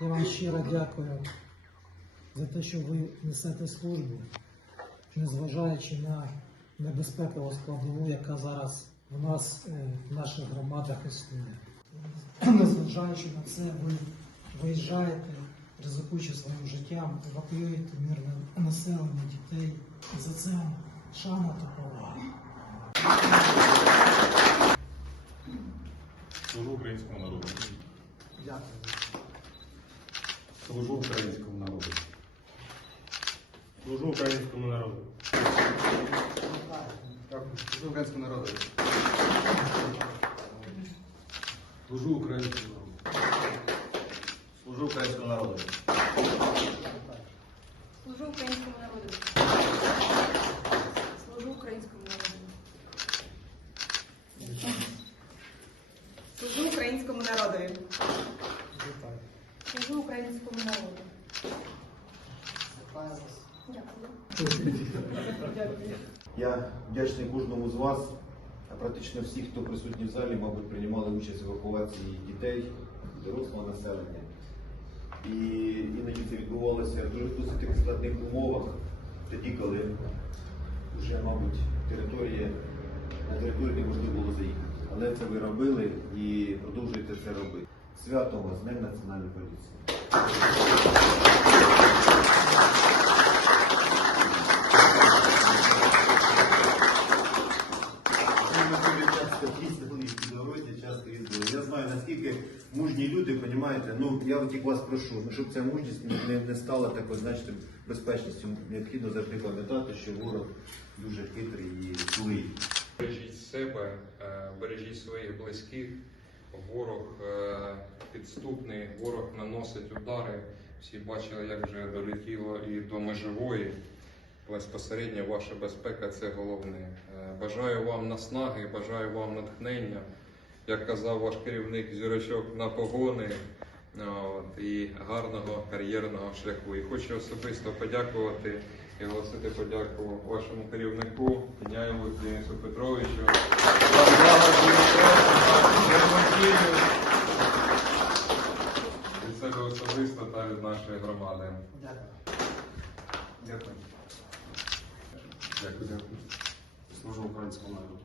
Я вам щиро дякую за те, що ви несете службу, незважаючи на небезпекову складову, яка зараз в нас е, в наших громадах існує. Незважаючи на це, ви виїжджаєте, ризикуючи своїм життям, евакуюєте мирне населення, дітей. І за це вам шана та повага. Служу українському народу. Дякую. Служу українському народу. Служу українському народу. Служу українському народу. Служу українському народу. Служу українському народу. Служу українському народу. Служу українському народу. Служу українському народові. Служу українському народу. Дякую. Я вдячний кожному з вас, а практично всіх, хто присутній в залі, мабуть, приймали участь в евакуації дітей, дорослого населення. І іноді це відбувалося в дуже досить складних умовах, тоді, коли вже, мабуть, територія, на територію неможливо було заїхати. Але це ви робили і продовжуєте це робити. Свято вас, з Днем Національної поліції. Я знаю, наскільки мужні люди, розумієте, ну я от тільки вас прошу, ну, щоб ця мужність не, не, не стала такою, значить, безпечністю. Необхідно завжди пам'ятати, що ворог дуже хитрий і злий. Бережіть себе, е, бережіть своїх близьких. Ворог е, підступний, ворог наносить удари. Всі бачили, як вже долетіло і до межової. Безпосередньо ваша безпека це головне. Е, Бажаю вам наснаги, бажаю вам натхнення. Як казав ваш керівник зірочок на погони от, і гарного кар'єрного шляху. І хочу особисто подякувати і оголосити подяку вашому керівнику Пеняєву Денису Петровичу. за благодійність, за терпіння. Від себе особисто та від нашої громади. Дякую. Дякую. Дякую, дякую. Служу українському народу.